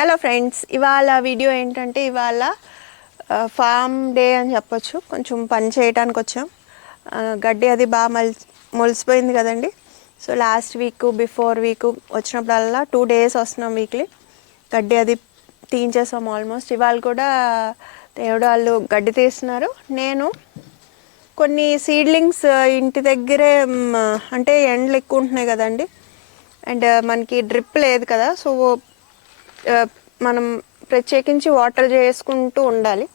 Hello friends ఇవాళ video ఏంటంటే ఇవాళ ఫామ్ డే అని చెప్పొచ్చు. కొంచెం పని చేయడానికి వచ్చాం. గడ్డి అది బాగా మల్ మొలిసిపోయింది కదండి. So last week before week వచ్చినప్పుడల్లా టూ డేస్ వస్తున్నాం వీక్లీ గడ్డి అది తీయించేసాం ఆల్మోస్ట్ ఇవాళ కూడా దేవుడు వాళ్ళు గడ్డి తీస్తున్నారు. నేను కొన్ని సీడ్లింగ్స్ ఇంటి దగ్గరే అంటే ఎండలు ఎక్కువ ఉంటున్నాయి కదండి. అండ్ మనకి డ్రిప్ లేదు కదా. సో మనం ప్రత్యేకించి వాటర్ చేసుకుంటూ ఉండాలి.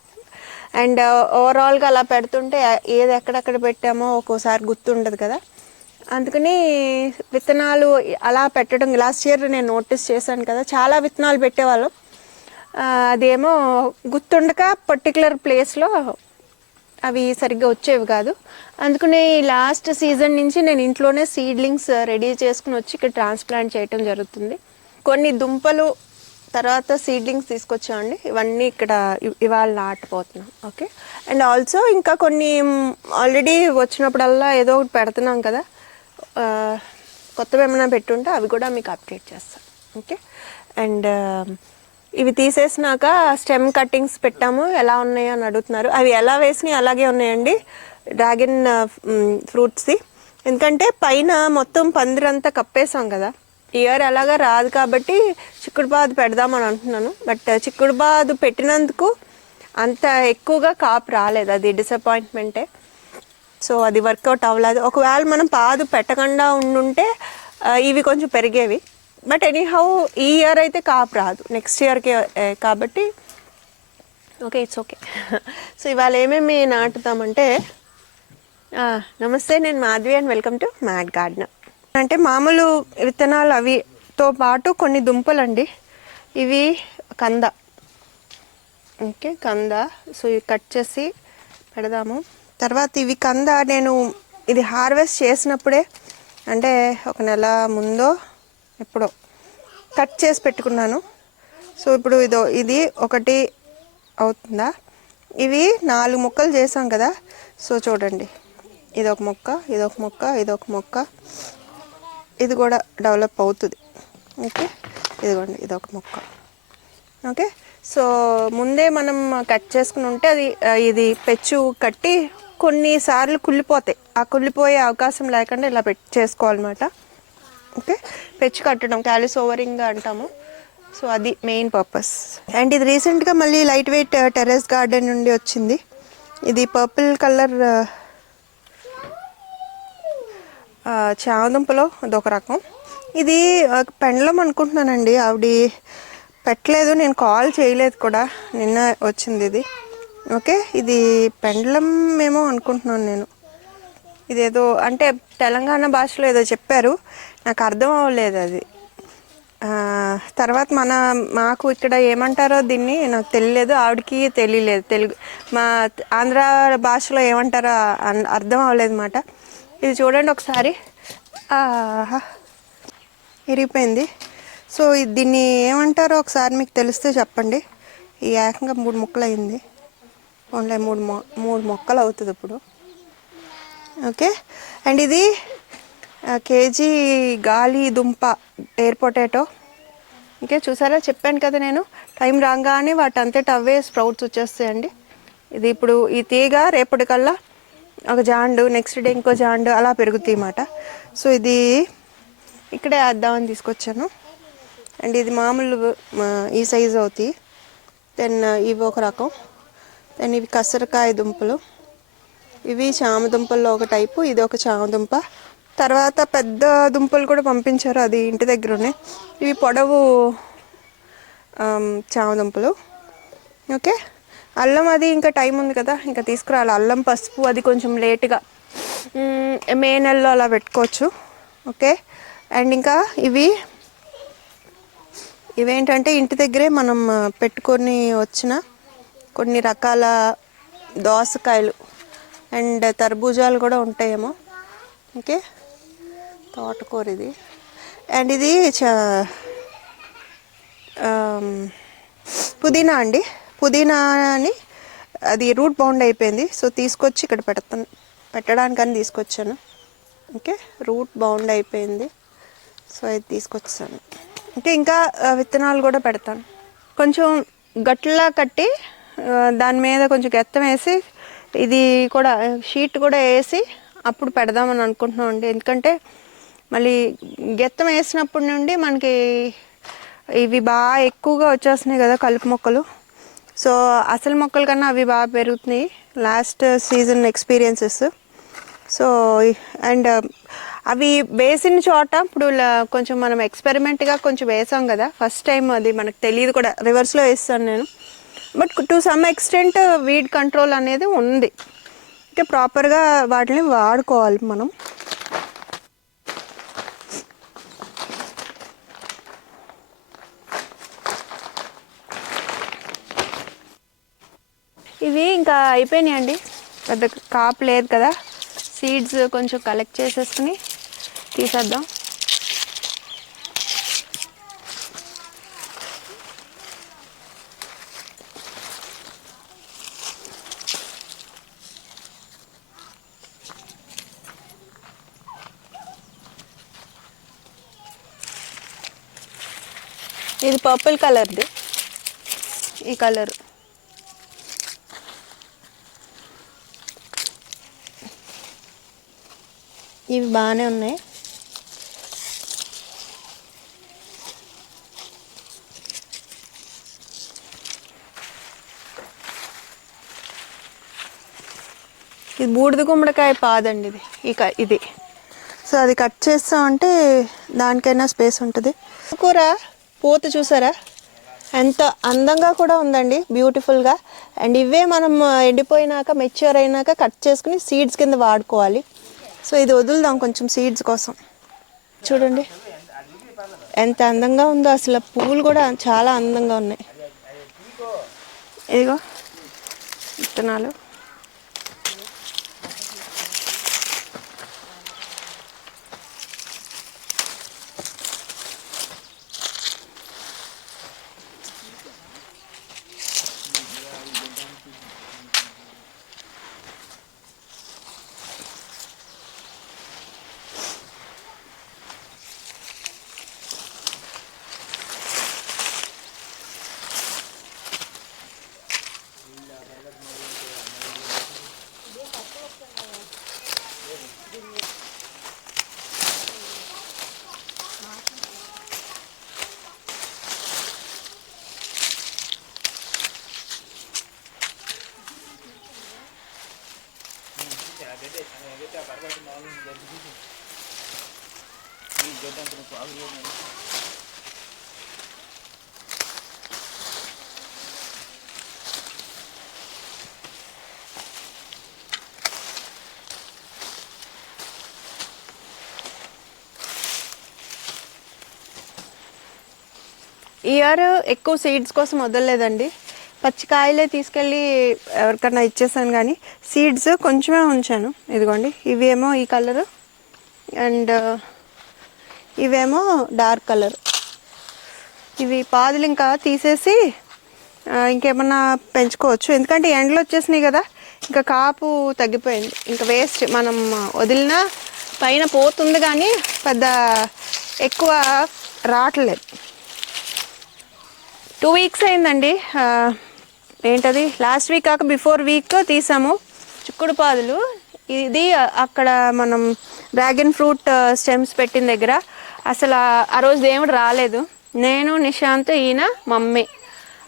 అండ్ ఓవరాల్గా అలా పెడుతుంటే ఏది ఎక్కడెక్కడ పెట్టామో ఒక్కోసారి గుర్తుండదు కదా. అందుకని విత్తనాలు అలా పెట్టడం లాస్ట్ ఇయర్ నేను నోటీస్ చేశాను కదా చాలా విత్తనాలు పెట్టేవాళ్ళం. అదేమో గుర్తుండక పర్టికులర్ ప్లేస్లో అవి సరిగ్గా వచ్చేవి కాదు. అందుకని లాస్ట్ సీజన్ నుంచి నేను ఇంట్లోనే సీడ్లింగ్స్ రెడీ చేసుకుని వచ్చి ఇక్కడ ట్రాన్స్ప్లాంట్ చేయటం జరుగుతుంది. కొన్ని దుంపలు తర్వాత సీడ్లింగ్స్ తీసుకొచ్చామండి. ఇవన్నీ ఇక్కడ ఇవాళ నాటిపోతున్నాం. ఓకే? అండ్ ఆల్సో ఇంకా కొన్ని ఆల్రెడీ వచ్చినప్పుడల్లా ఏదో ఒకటి పెడుతున్నాం కదా. కొత్తవి ఏమైనా పెట్టుంటే అవి కూడా మీకు అప్డేట్ చేస్తాను ఓకే? అండ్ ఇవి తీసేసినాక స్టెమ్ కట్టింగ్స్ పెట్టాము. ఎలా ఉన్నాయో అని అడుగుతున్నారు. అవి ఎలా వేసినాయి అలాగే ఉన్నాయండి. డ్రాగన్ ఫ్రూట్స్ది ఎందుకంటే పైన మొత్తం పందిరంతా కప్పేసాం కదా. ఇయర్ అలాగా రాదు కాబట్టి చిక్కుడుపాదు పెడదామని అంటున్నాను. బట్ చిక్కుడుపాదు పెట్టినందుకు అంత ఎక్కువగా కాపు రాలేదు. అది డిసప్పాయింట్మెంటే సో అది వర్కౌట్ అవ్వలేదు. ఒకవేళ మనం పాదు పెట్టకుండా ఉండుంటే ఇవి కొంచెం పెరిగేవి. బట్ ఎనీహౌ ఈ ఇయర్ అయితే కాపు రాదు. నెక్స్ట్ ఇయర్కి కాబట్టి ఓకే ఇట్స్ ఓకే సో ఇవాళ ఏమేమి నాటుతామంటే నమస్తే నేను Madhavi and welcome to Mad Garden అంటే మామూలు విత్తనాలు అవితో పాటు కొన్ని దుంపలండి. ఇవి కంద. ఓకే కంద. సో ఇవి కట్ చేసి పెడదాము. తర్వాత ఇవి కంద నేను ఇది హార్వెస్ట్ చేసినప్పుడే అంటే ఒక నెల ముందో ఎప్పుడో కట్ చేసి పెట్టుకున్నాను. సో ఇప్పుడు ఇదో ఇది ఒకటి అవుతుందా? ఇవి నాలుగు మొక్కలు చేసాం కదా. సో చూడండి. ఇదొక మొక్క ఇదొక మొక్క ఇదొక మొక్క. ఇది కూడా డెవలప్ అవుతుంది. ఓకే? ఇదిగోండి ఇది ఒక మొక్క. ఓకే? సో ముందే మనం కట్ చేసుకుని ఉంటే అది ఇది పెచ్చు కట్టి కొన్నిసార్లు కుళ్ళిపోతాయి. ఆ కుళ్ళిపోయే అవకాశం లేకుండా ఇలా పెట్టి చేసుకోవాలన్నమాట. ఓకే? పెచ్చు కట్టడం క్యాలిస్ ఓవరింగ్ అంటాము. సో అది మెయిన్ పర్పస్. అండ్ ఇది రీసెంట్గా మళ్ళీ లైట్ వెయిట్ టెర్రస్ గార్డెన్ నుండి వచ్చింది. ఇది పర్పుల్ కలర్ చామదుంపలో అదొక రకం. ఇది పెండలం అనుకుంటున్నానండి. ఆవిడ పెట్టలేదు నేను కాల్ చేయలేదు కూడా. నిన్న వచ్చింది ఇది. ఓకే ఇది పెండలం ఏమో అనుకుంటున్నాను నేను. ఇదేదో అంటే తెలంగాణ భాషలో ఏదో చెప్పారు. నాకు అర్థం అవ్వలేదు అది. తర్వాత మన మాకు ఇక్కడ ఏమంటారో దీన్ని నాకు తెలియలేదు ఆవిడకి తెలియలేదు. తెలుగు మా ఆంధ్ర భాషలో ఏమంటారో అన్- అర్థం అవ్వలేదు అన్నమాట ఇది చూడండి ఒకసారి. ఇరిగిపోయింది. సో దీన్ని ఏమంటారో ఒకసారి మీకు తెలిస్తే చెప్పండి. ఈ ఏకంగా మూడు మొక్కలు అయింది ఓన్లీ మూడు మొ మూడు మొక్కలు అవుతుంది ఇప్పుడు. ఓకే. అండ్ ఇది కేజీ గాలి దుంప ఎయిర్ పొటాటో. ఓకే చూసారా? చెప్పాను కదా నేను. టైం రాగానే వాటి అంతటా అవే స్ప్రౌట్స్ వచ్చేస్తాయండి. ఇది ఇప్పుడు ఈ తీగ రేపటికల్లా ఒక జాండు నెక్స్ట్ డే ఇంకో జాండు అలా పెరుగుతాయి అన్నమాట. సో ఇది ఇక్కడే వేద్దామని తీసుకొచ్చాను. అండ్ ఇది మామూలు ఈ సైజు అవుతాయి. దెన్ uh, ఇవి ఒక రకం. దెన్ ఇవి కసరకాయ దుంపలు. ఇవి చామదుంపల్లో ఒక టైపు ఇది ఒక చామదుంప తర్వాత పెద్ద దుంపలు కూడా పంపించారు అది ఇంటి దగ్గర ఉన్నాయి ఇవి పొడవు చామదుంపలు ఓకే అల్లం అది ఇంకా టైం ఉంది కదా ఇంకా తీసుకురావాలి అల్లం పసుపు అది కొంచెం లేట్గా. మే నెలలో అలా పెట్టుకోవచ్చు. ఓకే? అండ్ ఇంకా ఇవి ఇవేంటంటే ఇంటి దగ్గరే మనం పెట్టుకొని వచ్చిన కొన్ని రకాల దోసకాయలు అండ్ తర్బూజాలు కూడా ఉంటాయేమో. ఓకే? తోటకూర ఇది. అండ్ ఇది చా పుదీనా అండి. పుదీనా అని అది రూట్ బౌండ్ అయిపోయింది. సో తీసుకొచ్చి ఇక్కడ పెడతాను పెట్టడానికని తీసుకొచ్చాను. ఓకే? రూట్ బౌండ్ అయిపోయింది. సో ఇది తీసుకొచ్చాను. ఓకే ఇంకా విత్తనాలు కూడా పెడతాను. కొంచెం గట్లా కట్టి దాని మీద కొంచెం గెత్తం వేసి ఇది కూడా షీట్ కూడా వేసి అప్పుడు పెడదామని అనుకుంటున్నాం అండి. ఎందుకంటే మళ్ళీ గెత్తం వేసినప్పటి నుండి మనకి ఇవి బాగా ఎక్కువగా వచ్చేస్తున్నాయి కదా కలుపు మొక్కలు. సో అసలు మొక్కల కన్నా అవి బాగా పెరుగుతున్నాయి. Last season experiences so and అవి వేసిన చోట ఇప్పుడు కొంచెం మనం ఎక్స్పెరిమెంట్గా కొంచెం వేసాం కదా. ఫస్ట్ టైం అది మనకు తెలియదు కూడా. రివర్స్లో వేస్తాను నేను. But to some extent weed control అనేది ఉంది. అంటే ప్రాపర్గా వాటిని వాడుకోవాలి మనం. ఇవి ఇంకా అయిపోయినాయండి పెద్ద కాపు లేదు కదా. సీడ్స్ కొంచెం కలెక్ట్ చేసేసుకుని తీసేద్దాం. ఇది పర్పుల్ కలర్ది ఈ కలర్ ఇవి బాగానే ఉన్నాయి. ఇది బూడిద గుమ్మడికాయ పాదండి ఇది. ఇక ఇది. సో అది కట్ చేస్తామంటే దానికైనా స్పేస్ ఉంటుంది. కూర పూత చూసారా? ఎంత అందంగా కూడా ఉందండి బ్యూటిఫుల్గా. అండ్ ఇవే మనం ఎండిపోయినాక మెచ్యూర్ అయినాక కట్ చేసుకుని సీడ్స్ కింద వాడుకోవాలి. సో ఇది వదులుదాం కొంచెం సీడ్స్ కోసం. చూడండి. ఎంత అందంగా ఉందో అసలు పువ్వులు కూడా చాలా అందంగా ఉన్నాయి. ఇదిగో విత్తనాలు. ఇయర్ ఎక్కువ సీడ్స్ కోసం వదలలేదండి. పచ్చికాయలే తీసుకెళ్ళి ఎవరికన్నా ఇచ్చేసాను కానీ సీడ్స్ కొంచెమే ఉంచాను. ఇదిగోండి ఇవేమో ఈ కలరు అండ్ ఇవేమో డార్క్ కలర్. ఇవి పాదులు ఇంకా తీసేసి ఇంకేమన్నా పెంచుకోవచ్చు. ఎందుకంటే ఎండలు వచ్చేసినాయి కదా ఇంకా కాపు తగ్గిపోయింది. ఇంకా వేస్ట్ మనం వదిలినా పైన పోతుంది కానీ పెద్ద ఎక్కువ రావట్లేదు. టూ వీక్స్ అయిందండి. ఏంటది? లాస్ట్ వీక్ కాక బిఫోర్ వీక్ తీసాము. చిక్కుడు పాదులు. ఇది అక్కడ మనం డ్రాగన్ ఫ్రూట్ స్టెమ్స్ పెట్టిన దగ్గర. అసలు ఆ- రోజు దేవుడు రాలేదు. నేను నిశాంత్ ఈయన మమ్మీ.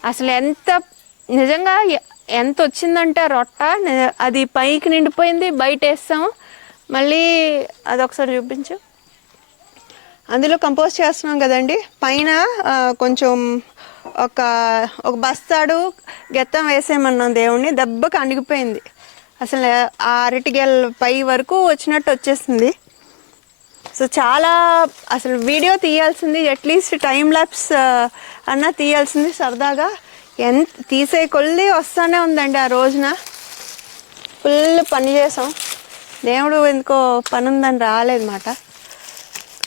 అసలు ఎంత నిజంగా ఎంత వచ్చిందంటే ఆ రొట్ట అది పైకి నిండిపోయింది బయట వేస్తాము మళ్ళీ అది ఒకసారి చూపించు. అందులో కంపోజ్ చేస్తున్నాం కదండి. పైన కొంచెం ఒక ఒక బస్తాడు గెత్తం వేసేయమన్నాం దేవుణ్ణి దెబ్బకి అణిగిపోయింది. అసలు ఆ అరటిగెల పై వరకు వచ్చినట్టు వచ్చేసింది. సో చాలా అసలు వీడియో తీయాల్సింది అట్లీస్ట్ టైం ల్యాప్స్ అన్నా తీయాల్సింది సరదాగా. ఎంత తీసే కొల్లి వస్తూనే ఉందండి ఆ రోజున. ఫుల్ పని చేసాం. దేవుడు ఎందుకో పని ఉందని రాలేదన్నమాట.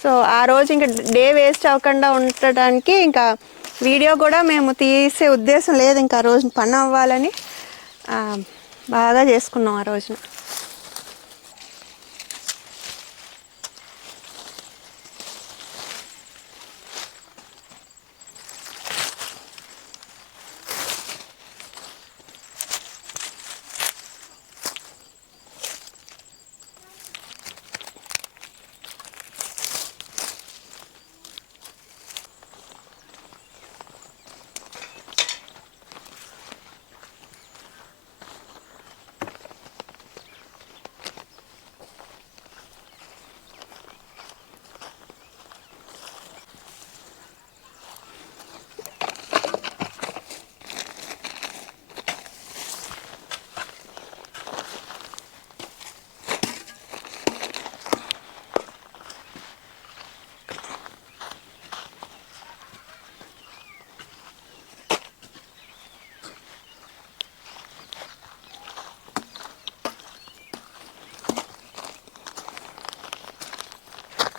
సో ఆ రోజు ఇంకా డే వేస్ట్ అవ్వకుండా ఉండటానికి ఇంకా వీడియో కూడా మేము తీసే ఉద్దేశం లేదు ఇంకా ఆ రోజు పని అవ్వాలని బాగా చేసుకున్నాం ఆ రోజున.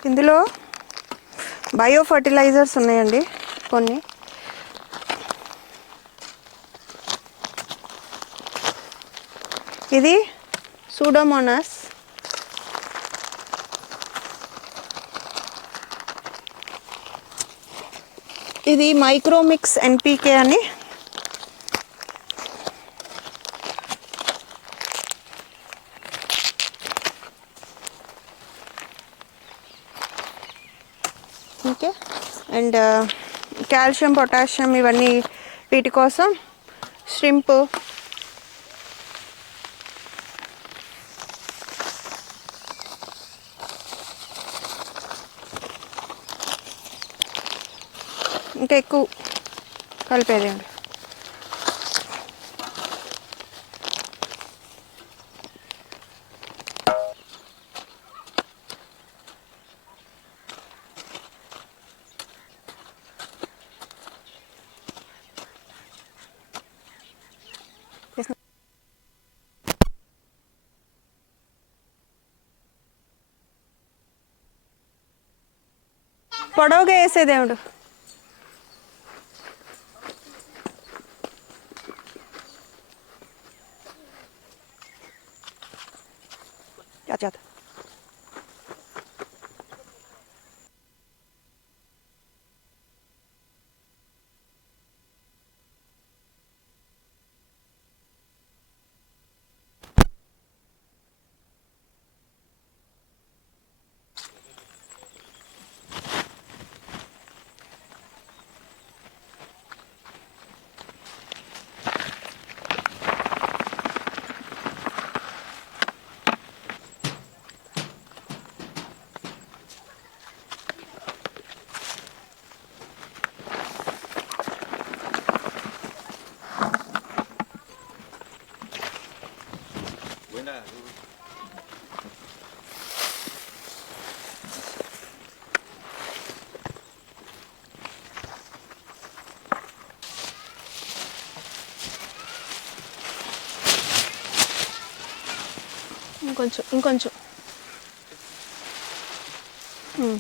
ఇందులో బయో ఫర్టిలైజర్స్ ఉన్నాయండి కొన్ని. ఇది సూడోమోనాస్ ఇది మైక్రోమిక్స్ ఎన్పికే అని ఓకే అండ్ కాల్షియం పొటాషియం ఇవన్నీ వీటి కోసం ష్రింప్ ఇంకా ఎక్కువ కలిపేదండి ਪੜੋਗੇ ਇਸੇ ਦੇ ఇంకొంచెం ఇంకొంచెం ఉమ్. ఉమ్.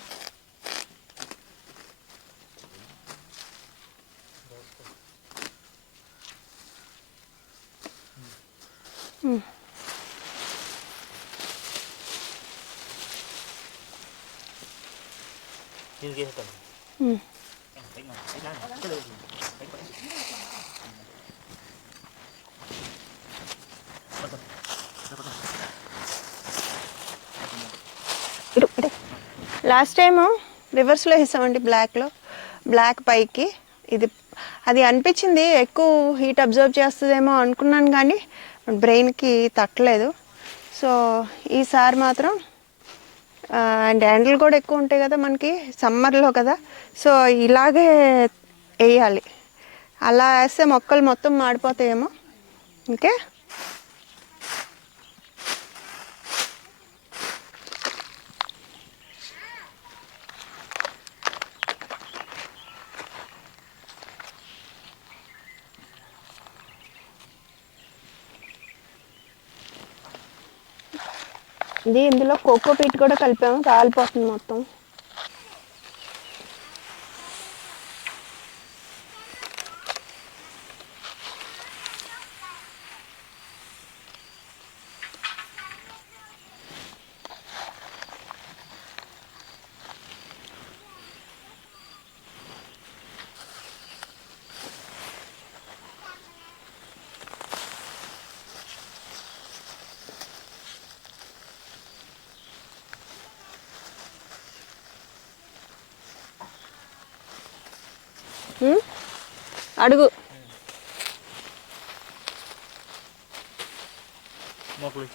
ఇటు లాస్ట్ టైం రివర్స్లో వేసామండి బ్లాక్లో బ్లాక్ పైకి. ఇది అది అనిపించింది ఎక్కువ హీట్ అబ్జర్వ్ చేస్తుందేమో అనుకున్నాను కానీ బ్రెయిన్కి తట్టలేదు. సో ఈసారి మాత్రం అండ్ ఎండలు కూడా ఎక్కువ ఉంటాయి కదా మనకి సమ్మర్లో కదా. సో ఇలాగే వేయాలి. అలా వేస్తే మొక్కలు మొత్తం మాడిపోతాయేమో. ఓకే? ఇది ఇందులో కోకో పీట్ కూడా కలిపాము కాలిపోతుంది మొత్తం. అడుగు. మొక్కలు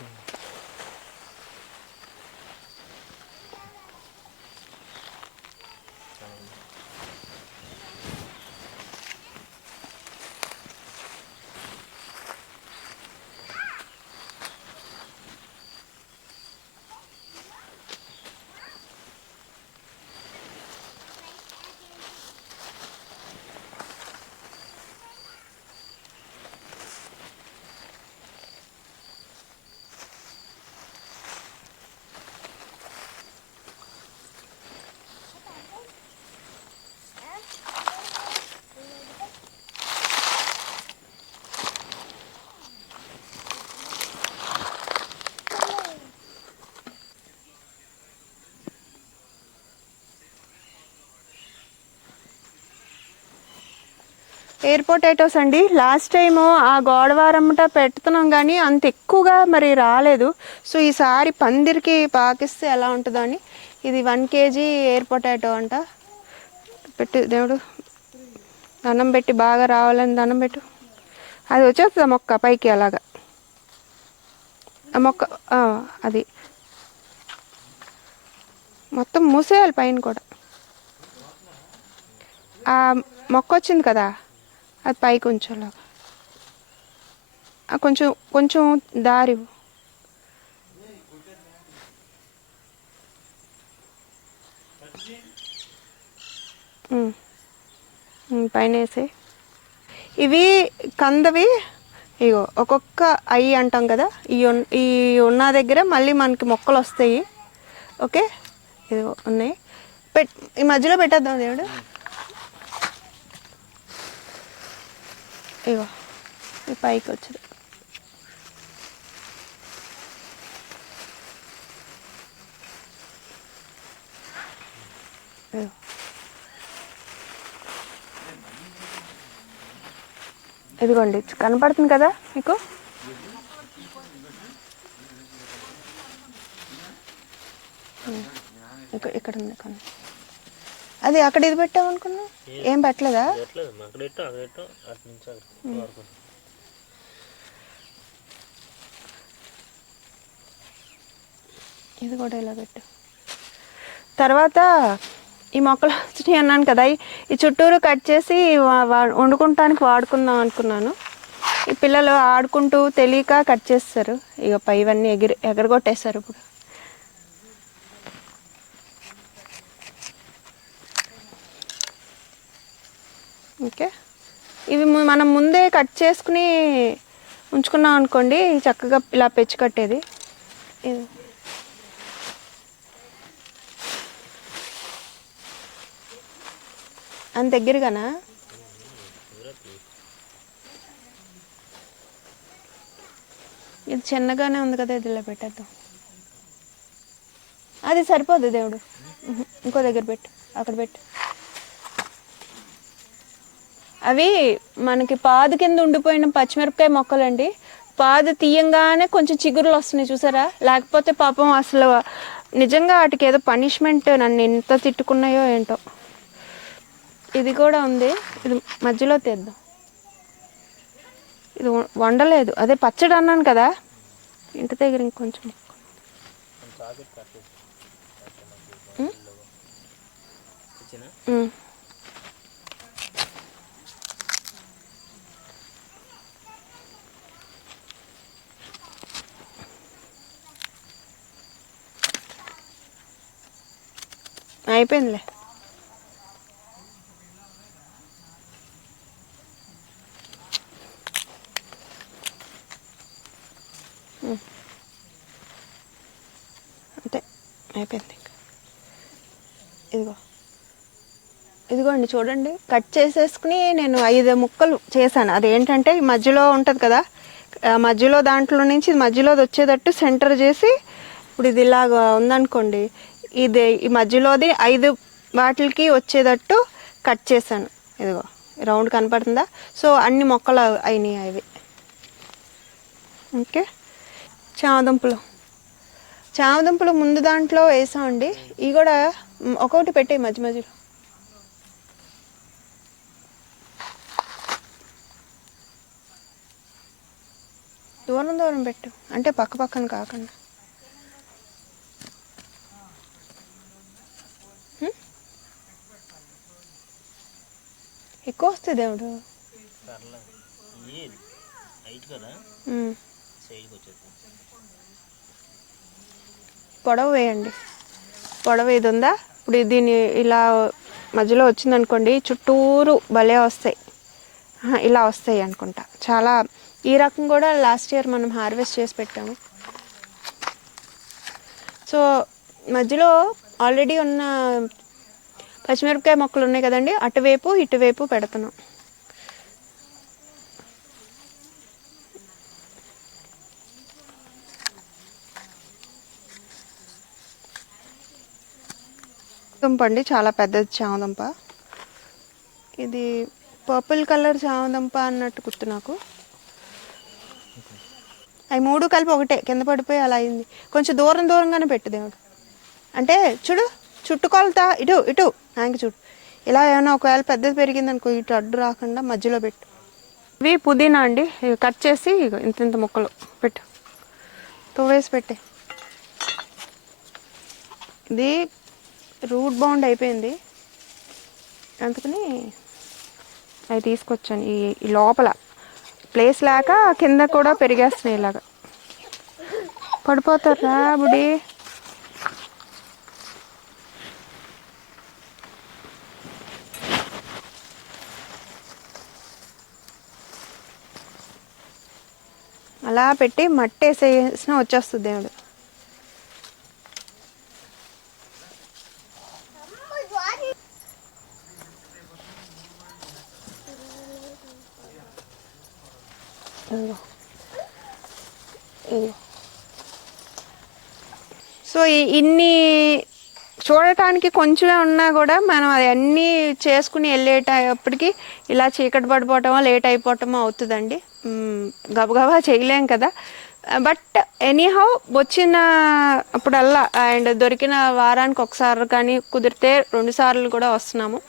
ఎయిర్ పొటాటోస్ అండి. లాస్ట్ టైము ఆ గోడవారమ్మట పెడుతున్నాం కానీ అంత ఎక్కువగా మరి రాలేదు. సో ఈసారి పందిరికి పాకిస్తే ఎలా ఉంటుందో అని ఇది వన్ కేజీ ఎయిర్ పొటాటో అంట. పెట్టి దేవుడు. దండం పెట్టి బాగా రావాలని దండం పెట్టు. అది వచ్చేస్తుంది ఆ మొక్క పైకి అలాగా. ఆ మొక్క అది. మొత్తం మూసేయాలి పైన కూడా. ఆ మొక్క వచ్చింది కదా? అది పైకి ఉంచేలాగా కొంచెం కొంచెం దారి పైన వేసే ఇవి కందవి ఇగో ఒక్కొక్క అయ్యి అంటాం కదా ఈ ఈ ఉన్న దగ్గర మళ్ళీ మనకి మొక్కలు వస్తాయి. ఓకే? ఇదిగో ఉన్నాయి. పెట్ ఈ మధ్యలో పెట్టేద్దాం దేవుడు. ఇగో ఈ పైకి వచ్చేది. ఇదిగోండి కనపడుతుంది కదా మీకు? ఇక్కడ ఉంది కానీ అది అక్కడ ఇది ఏం? పెట్టలేదా? పెట్టు అక్కడ పెట్టు. అటు నుంచి అక్కడ వరకు ఇది కూడా ఇలా పెట్టు. తర్వాత ఈ మొక్కలు వచ్చినాయి అన్నాను కదా ఈ- చుట్టూరు కట్ చేసి వండుకుంటానికి వాడుకుందాం అనుకున్నాను. ఈ పిల్లలు ఆడుకుంటూ తెలియక కట్ చేస్తారు. ఇక పైవన్నీ ఎగిరి ఎగరగొట్టేస్తారు ఇప్పుడు ఓకే ఇవి మనం ముందే కట్ చేసుకుని ఉంచుకున్నాం అనుకోండి చక్కగా ఇలా పెచ్చు కట్టేది. ఇది. అంత దగ్గరగానా? ఇది చిన్నగానే ఉంది కదా ఇది ఇలా పెట్టేద్దాం. అది సరిపోదు దేవుడు. ఇంకో దగ్గర పెట్టు అక్కడ పెట్టు. అవి మనకి పాదు కింద ఉండిపోయిన పచ్చిమిరపకాయ మొక్కలండి. పాదు తీయంగానే కొంచెం చిగురులు వస్తున్నాయి చూసారా? లేకపోతే పాపం అసలు నిజంగా వాటికి ఏదో పనిష్మెంట్ నన్ను ఎంత తిట్టుకున్నాయో ఏంటో. ఇది కూడా ఉంది. ఇది మధ్యలో తీద్దాం. ఇది వండలేదు. అదే పచ్చడి అన్నాను కదా. ఇంటి దగ్గర ఇంకొంచెం ఉం? అయిపోయిందిలే. అంతే అయిపోయింది ఇదిగో. ఇదిగోండి చూడండి కట్ చేసేసుకుని నేను ఐదు ముక్కలు చేశాను. అదేంటంటే ఈ మధ్యలో ఉంటుంది కదా ఆ మధ్యలో దాంట్లో నుంచి ఇది వచ్చేటట్టు సెంటర్ చేసి ఇప్పుడు ఇది ఇలాగ ఉందనుకోండి ఇది ఈ మధ్యలోది ఐదు వాటికి వచ్చేటట్టు కట్ చేశాను. ఇదిగో రౌండ్ కనపడుతుందా? సో అన్ని మొక్కలు అయినాయి అవి. ఓకే. చామదుంపలు. చామదుంపలు ముందు దాంట్లో వేసామండి. ఇవి కూడా ఒకటి ఒక్కొక్కటి పెట్టే మధ్య మధ్యలో. దూరం దూరం పెట్టు. అంటే పక్క పక్కన కాకుండా. ఎక్కువ వస్తుంది దేవుడు పొడవ వేయండి. పొడవ ఇది ఉందా? ఇప్పుడు దీన్ని ఇలా మధ్యలో వచ్చిందనుకోండి చుట్టూరు భలే వస్తాయి. ఇలా వస్తాయి అనుకుంటా. చాలా ఈ రకం కూడా లాస్ట్ ఇయర్ మనం హార్వెస్ట్ చేసి పెట్టాము. సో మధ్యలో ఆల్రెడీ ఉన్న పచ్చిమిరపకాయ మొక్కలు ఉన్నాయి కదండి అటువైపు ఇటువైపు పెడుతున్నాం. దుంప అండి చాలా పెద్దది చామదుంప. ఇది పర్పుల్ కలర్ చామదుంప అన్నట్టు గుర్తు నాకు. అవి మూడు కలిపి ఒకటే కింద పడిపోయి అలా అయింది. కొంచెం దూరం దూరంగానే పెట్టు దేవుడు. అంటే చూడు చుట్టుకొలత ఇటు ఇటు. ఆయనకి చూడు ఇలా ఏమైనా ఒకవేళ పెద్దది పెరిగింది అనుకో ఇటు అడ్డు రాకుండా మధ్యలో పెట్టు. ఇవి పుదీనా అండి. కట్ చేసి ఇంత ఇంత ముక్కలు పెట్టు. తోవేసి పెట్టే. ఇది రూట్ బౌండ్ అయిపోయింది. అందుకని అవి తీసుకొచ్చాను. ఈ ఈ లోపల ప్లేస్ లేక కింద కూడా పెరిగేస్తున్నాయి ఇలాగా. పడిపోతారా బుడి అలా పెట్టి మట్టి వేసేసిన వచ్చేస్తుంది దేవుడు సో ఇన్ని చూడటానికి కొంచెమే ఉన్నా కూడా మనం అవన్నీ చేసుకుని వెళ్ళేటప్పటికి ఇలా చీకటి పడిపోవటమో లేట్ అయిపోవటమో అవుతుందండి. గబగబా చేయలేం కదా. బట్ ఎనీహౌ వచ్చిన అప్పుడల్లా అండ్ దొరికిన వారానికి ఒకసారి కానీ కుదిరితే రెండు సార్లు కూడా వస్తున్నాము.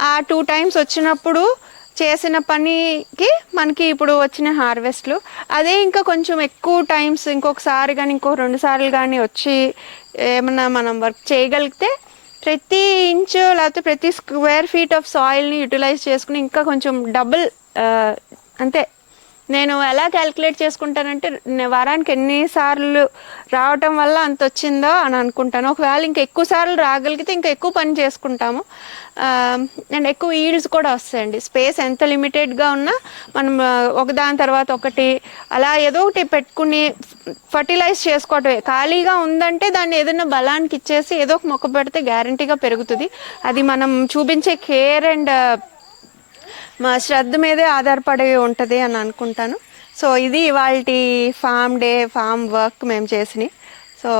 ఆ టూ టైమ్స్ వచ్చినప్పుడు చేసిన పనికి మనకి ఇప్పుడు వచ్చిన హార్వెస్ట్లు అదే ఇంకా కొంచెం ఎక్కువ టైమ్స్ ఇంకొకసారి కానీ ఇంకో రెండు సార్లు కానీ వచ్చి ఏమన్నా మనం వర్క్ చేయగలిగితే ప్రతి ఇంచు లేకపోతే ప్రతి స్క్వేర్ ఫీట్ ఆఫ్ సాయిల్ని యూటిలైజ్ చేసుకుని ఇంకా కొంచెం డబుల్ అంతే నేను ఎలా క్యాలిక్యులేట్ చేసుకుంటానంటే వారానికి ఎన్నిసార్లు రావటం వల్ల అంత వచ్చిందో అని అనుకుంటాను. ఒకవేళ ఇంకా ఎక్కువ సార్లు రాగలిగితే ఇంకా ఎక్కువ పని చేసుకుంటాము. అండ్ ఎక్కువ ఈల్డ్స్ కూడా వస్తాయండి. స్పేస్ ఎంత లిమిటెడ్గా ఉన్నా మనం ఒకదాని తర్వాత ఒకటి అలా ఏదో ఒకటి పెట్టుకుని ఫర్టిలైజ్ చేసుకోవటమే. ఖాళీగా ఉందంటే దాన్ని ఏదైనా బలానికి ఇచ్చేసి ఏదో ఒక మొక్క పెడితే గ్యారంటీగా పెరుగుతుంది. అది మనం చూపించే కేర్ అండ్ మా శ్రద్ధ మీదే ఆధారపడి ఉంటుంది అని అనుకుంటాను. సో ఇది ఇవాళ ఫామ్ డే ఫామ్ వర్క్ మేము చేసినాయి సో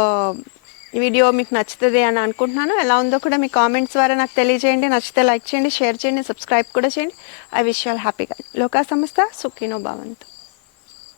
ఈ వీడియో మీకు నచ్చుతుంది అని అనుకుంటున్నాను. ఎలా ఉందో కూడా మీ కామెంట్స్ ద్వారా నాకు తెలియజేయండి. నచ్చితే లైక్ చేయండి షేర్ చేయండి సబ్స్క్రైబ్ కూడా చేయండి. ఐ విష్ ఆల్ హ్యాపీగా. లోకా సంస్థ సుఖీనో భవంతు.